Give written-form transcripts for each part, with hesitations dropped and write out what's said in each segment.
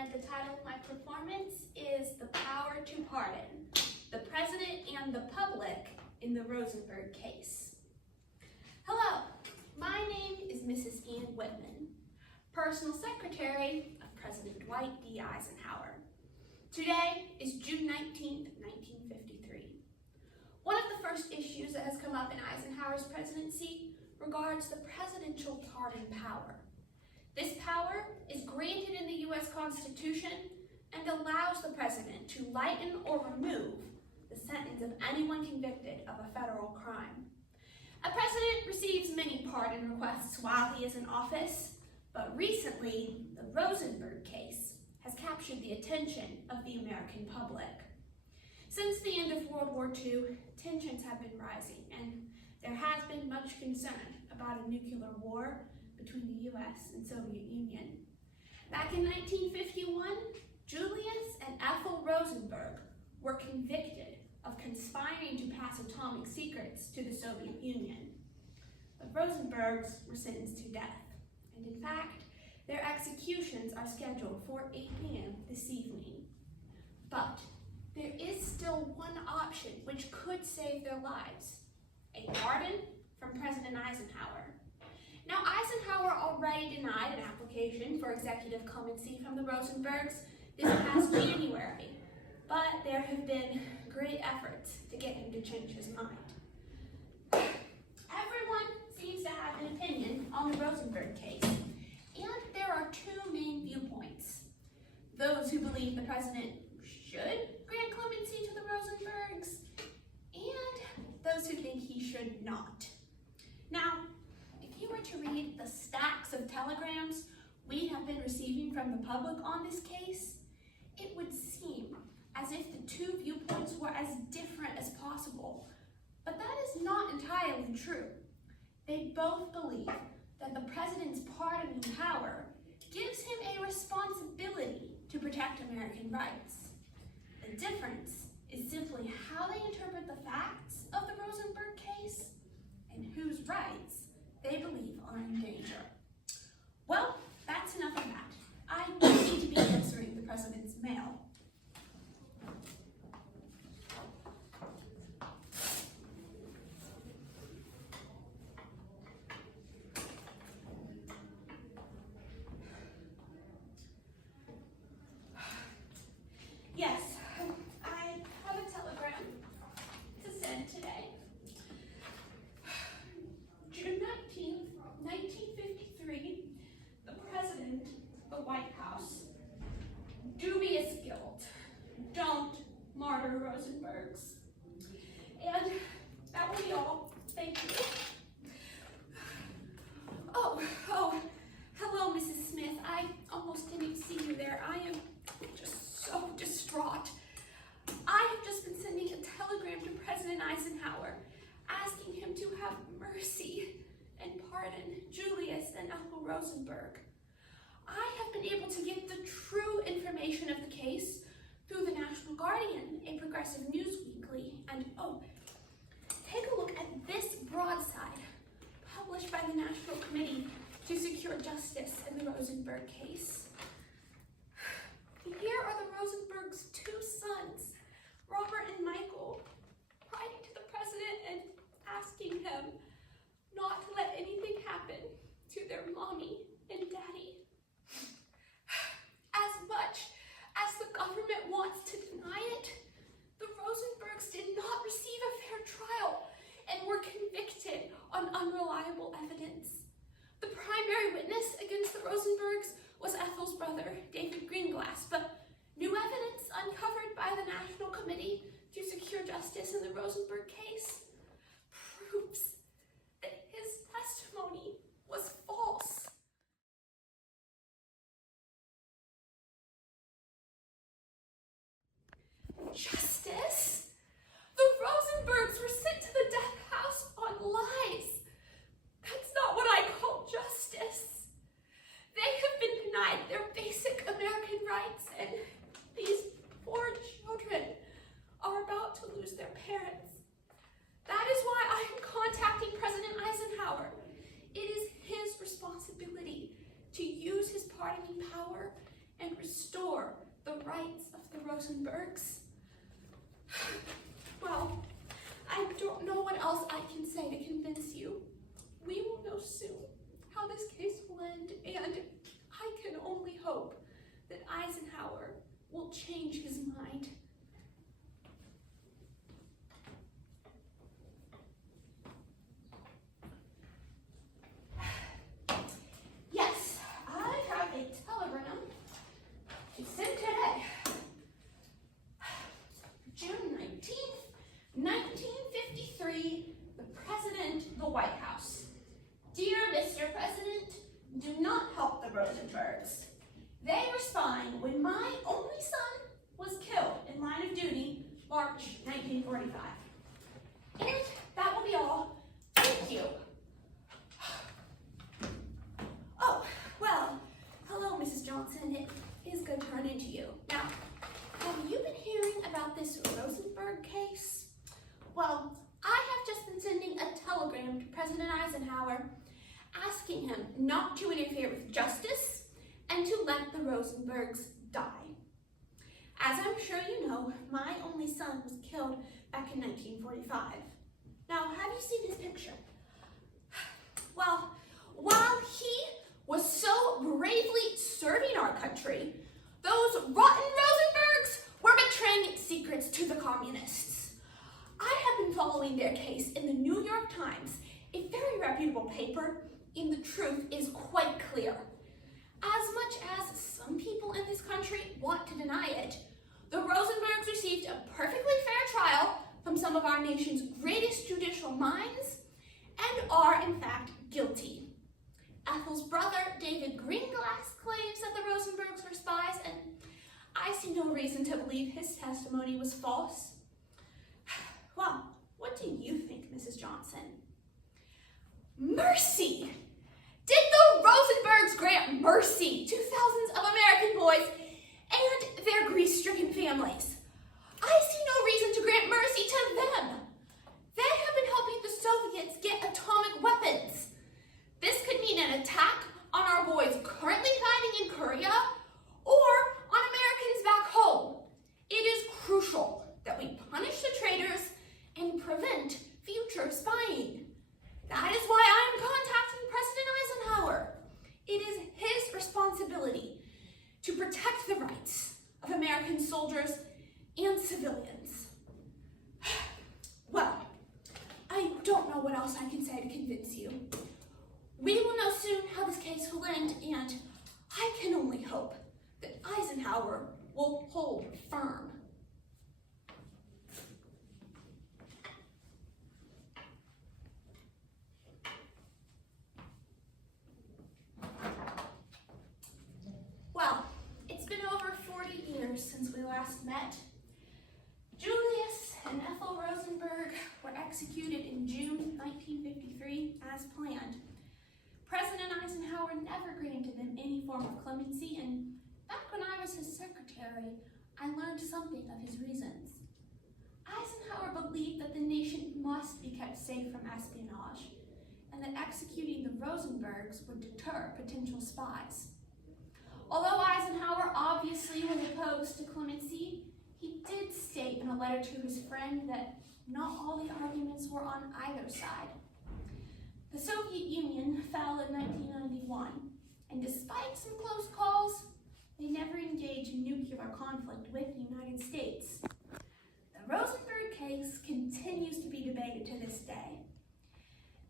and the title of my performance is The Power to Pardon, the President and the Public in the Rosenburg Case. Hello, my name is Mrs. Ann Whitman, Personal Secretary of President Dwight D. Eisenhower. Today is June 19th, 1953. One of the first issues that has come up in Eisenhower's presidency regards the presidential pardon power. This power is granted in the U.S. Constitution and allows the president to lighten or remove the sentence of anyone convicted of a federal crime. A president receives many pardon requests while he is in office, but recently the Rosenburg case has captured the attention of the American public. Since the end of World War II, tensions have been rising, and there has been much concern about a nuclear war between the U.S. and Soviet Union. Back in 1951, Julius and Ethel Rosenberg were convicted of conspiring to pass atomic secrets to the Soviet Union. The Rosenbergs were sentenced to death, and in fact, their executions are scheduled for 8 p.m. this evening. But there is still one option which could save their lives: a pardon from President Eisenhower. Now, Eisenhower already denied an application for executive clemency from the Rosenbergs this past January, but there have been great efforts to get him to change his mind. Everyone seems to have an opinion on the Rosenberg case, and there are two main viewpoints: those who believe the president should grant clemency to the Rosenbergs, and those who think he should not. Now, if you were to read the stacks of telegrams we have been receiving from the public on this case, it would seem as if the two viewpoints were as different as possible. But that is not entirely true. They both believe that the president's pardoning power gives him a responsibility to protect American rights. The difference is simply how they interpret the facts of the Rosenberg case and whose rights they believe are in danger. Well, that's enough of that. I don't need to be answering the president's mail. Yes, I have a telegram to send today. June 19th, 1953, the President of the White House. Dubious guilt. Don't martyr Rosenbergs. And that will be all. Thank you. Oh, hello, Mrs. Smith. I almost didn't see you there. I am just so distraught. I have just been sending a telegram to President Eisenhower asking him to have mercy and pardon Julius and Ethel Rosenberg. I have been able to get the true information of the case through the National Guardian, a progressive news weekly, and take a look at this broadside published by the National Committee to Secure Justice in the Rosenberg case. Here are the Rosenbergs' two sons, Robert and Michael, writing to the president and asking him not to let anything happen to their mommy and daddy. As much as the government wants to deny it, the Rosenbergs did not receive a fair trial and were convicted on unreliable evidence. The primary witness against the Rosenbergs was Ethel's brother, David Greenglass, but new evidence uncovered by the National Committee to Secure Justice in the Rosenberg case proves that his testimony was false. Justice? The Rosenbergs were sent to the death house on lies. That's not what I call justice. They have been denied their basic American rights, and these poor children are about to lose their parents. That is why I am contacting President Eisenhower. It is his responsibility to use his pardoning power and and restore the rights of the Rosenbergs. Well, I don't know what else I can say to convince you. We will know soon how this case will end, and I can only hope that Eisenhower will change his mind. Yes, I have a telegram to send today. June 19th, 1953, the President, the White House. Dear Mr. President, do not help the Rosenbergs. They were spying when my only son was killed in line of duty, March 1945. And that will be all. Thank you. Oh, well, hello, Mrs. Johnson. It is good to run into you. Now, have you been hearing about this Rosenburg case? Well, I have just been sending a telegram to President Eisenhower asking him not to interfere with justice and to let the Rosenbergs die. As I'm sure you know, my only son was killed back in 1945. Now, have you seen his picture? Well, while he was so bravely serving our country, those rotten Rosenbergs were betraying secrets to the communists. I have been following their case in the New York Times, a very reputable paper, and the truth is quite clear. As much as some people in this country want to deny it, the Rosenbergs received a perfectly fair trial from some of our nation's greatest judicial minds and are, in fact, guilty. Ethel's brother, David Greenglass, claims that the Rosenbergs were spies, and I see no reason to believe his testimony was false. Well, what do you think, Mrs. Johnson? Mercy! Did the Rosenbergs grant mercy to thousands of American boys and their grief-stricken families? I see no reason to grant mercy to them. They have been helping the Soviets get atomic weapons. This could mean an attack on our boys currently fighting in Korea or on Americans back home. It is crucial that we punish the traitors and prevent future spying. That is why I am contacting President Eisenhower. It is his responsibility to protect the rights of American soldiers and civilians. Well, I don't know what else I can say to convince you. We will know soon how this case will end, and I can only hope that Eisenhower will hold firm. Well, it's been over 40 years since we last met. Julius and Ethel Rosenberg were executed in June 1953 as planned. President Eisenhower never granted them any form of clemency, and back when I was his secretary, I learned something of his reasons. Eisenhower believed that the nation must be kept safe from espionage, and that executing the Rosenbergs would deter potential spies. Although Eisenhower obviously was opposed to clemency, he did state in a letter to his friend that not all the arguments were on either side. The Soviet Union fell in 1991, and despite some close calls, they never engaged in nuclear conflict with the United States. The Rosenberg case continues to be debated to this day.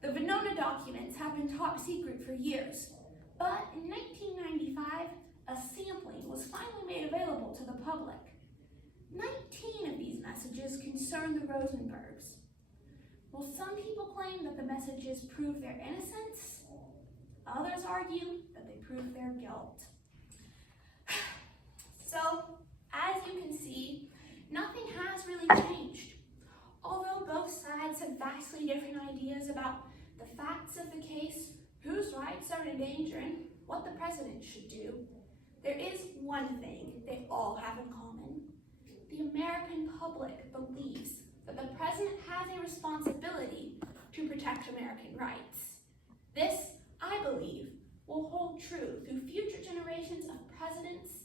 The Venona documents have been top secret for years, but in 1995, a sampling was finally made available to the public. 19 of these messages concern the Rosenbergs. While some people claim that the messages prove their innocence, others argue that they prove their guilt. So, as you can see, nothing has really changed. Although both sides have vastly different ideas about the facts of the case, whose rights are in danger, and what the president should do, there is one thing they all have in common. The American public believes that the president has a responsibility to protect American rights. This, I believe, will hold true through future generations of presidents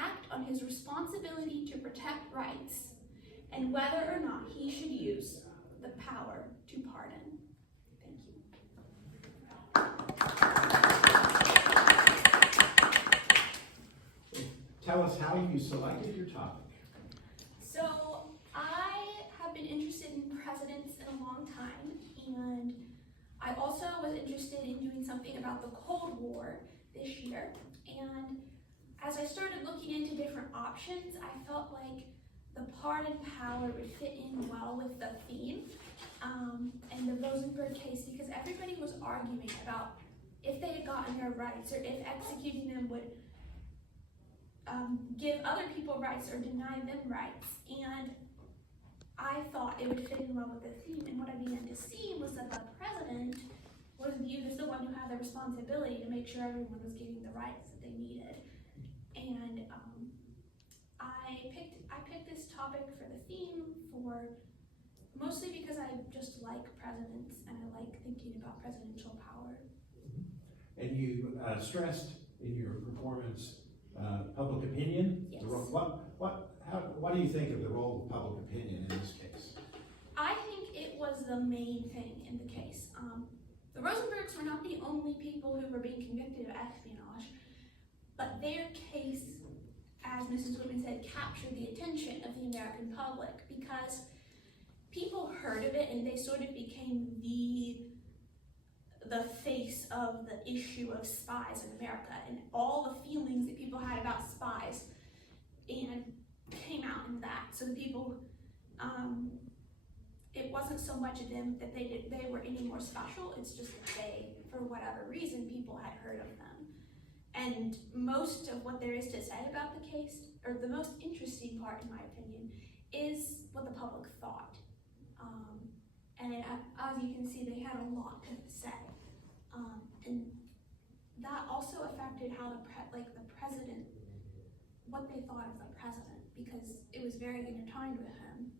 act on his responsibility to protect rights and whether or not he should use the power to pardon. Thank you. Tell us how you selected your topic. So I have been interested in presidents in a long time, and I also was interested in doing something about the Cold War this year. And as I started looking into different options, I felt like the pardon power would fit in well with the theme and the Rosenburg case, because everybody was arguing about if they had gotten their rights or if executing them would give other people rights or deny them rights. And I thought it would fit in well with the theme. And what I began to see was that the president was viewed as the one who had the responsibility to make sure everyone was getting the rights that they needed. And I picked this topic for the theme mostly because I just like presidents and I like thinking about presidential power. And you stressed in your performance public opinion. Yes. What do you think of the role of public opinion in this case? I think it was the main thing in the case. The Rosenbergs were not the only people who were being convicted of espionage, but their case, as Mrs. Woodman said, captured the attention of the American public because people heard of it and they sort of became the face of the issue of spies in America, and all the feelings that people had about spies and came out in that. So the people, it wasn't so much of them that they were any more special, it's just that they, for whatever reason, people had heard of them. And most of what there is to say about the case, or the most interesting part in my opinion, is what the public thought. And as you can see, they had a lot to say. And that also affected how the president, what they thought of the president, because it was very intertwined with him.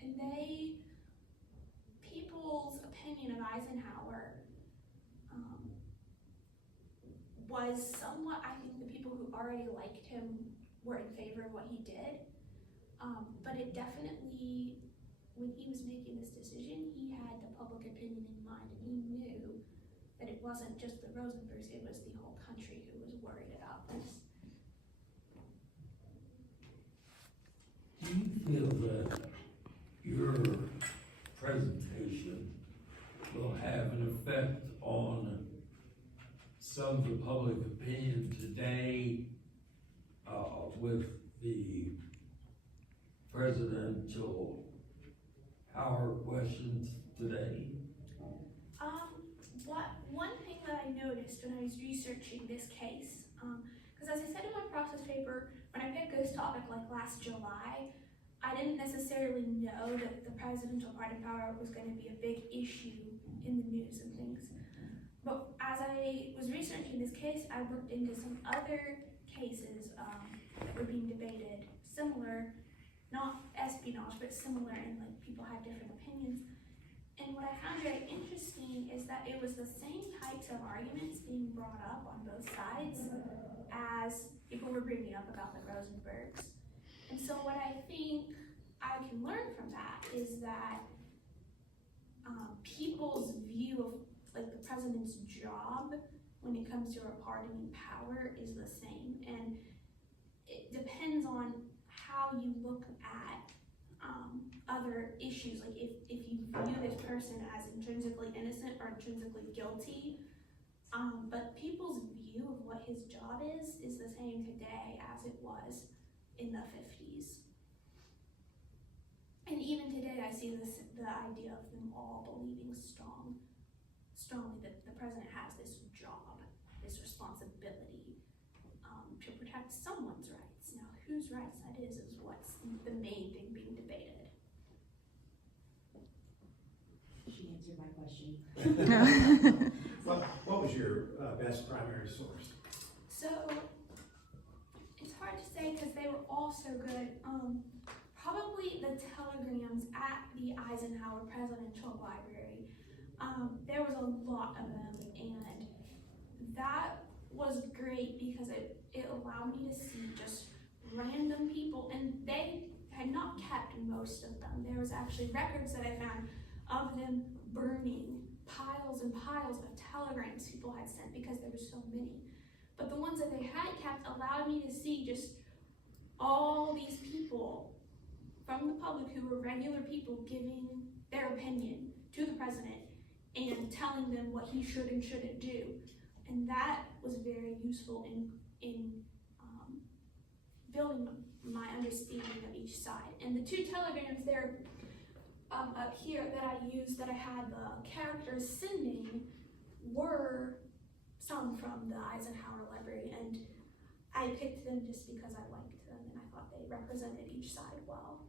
And people's opinion of Eisenhower was somewhat, I think the people who already liked him were in favor of what he did. But it definitely, when he was making this decision, he had the public opinion in mind, and he knew that it wasn't just the Rosenbergs, it was the whole country who was worried about this. Do you feel that your presentation will have an effect on some of the public opinion today with the presidential power questions today? One thing that I noticed when I was researching this case, because as I said in my process paper, when I picked this topic like last July, I didn't necessarily know that the presidential pardon power was going to be a big issue in the news and things. But as I was researching this case, I looked into some other cases that were being debated, similar, not espionage, but similar, and like people had different opinions. And what I found very interesting is that it was the same types of arguments being brought up on both sides as people were bringing up about the Rosenbergs. And so what I think I can learn from that is that people's view of like the president's job when it comes to a pardoning power is the same. And it depends on how you look at other issues, like if you view this person as intrinsically innocent or intrinsically guilty, but people's view of what his job is the same today as it was in the 50s. And even today I see the idea of them all believing strongly that the president has this job, this responsibility to protect someone's rights. Now whose rights that is what's the main thing being debated. She answered my question. What was your best primary source? So it's hard to say because they were all so good. Probably the telegrams at the Eisenhower Presidential Library. There was a lot of them, and that was great because it allowed me to see just random people, and they had not kept most of them. There was actually records that I found of them burning piles and piles of telegrams people had sent because there were so many. But the ones that they had kept allowed me to see just all these people from the public who were regular people giving their opinion to the president and telling them what he should and shouldn't do. And that was very useful in building my understanding of each side. And the two telegrams there up here that I used, that I had the characters sending, were some from the Eisenhower Library, and I picked them just because I liked them and I thought they represented each side well.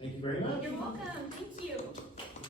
Thank you very much. You're welcome, thank you.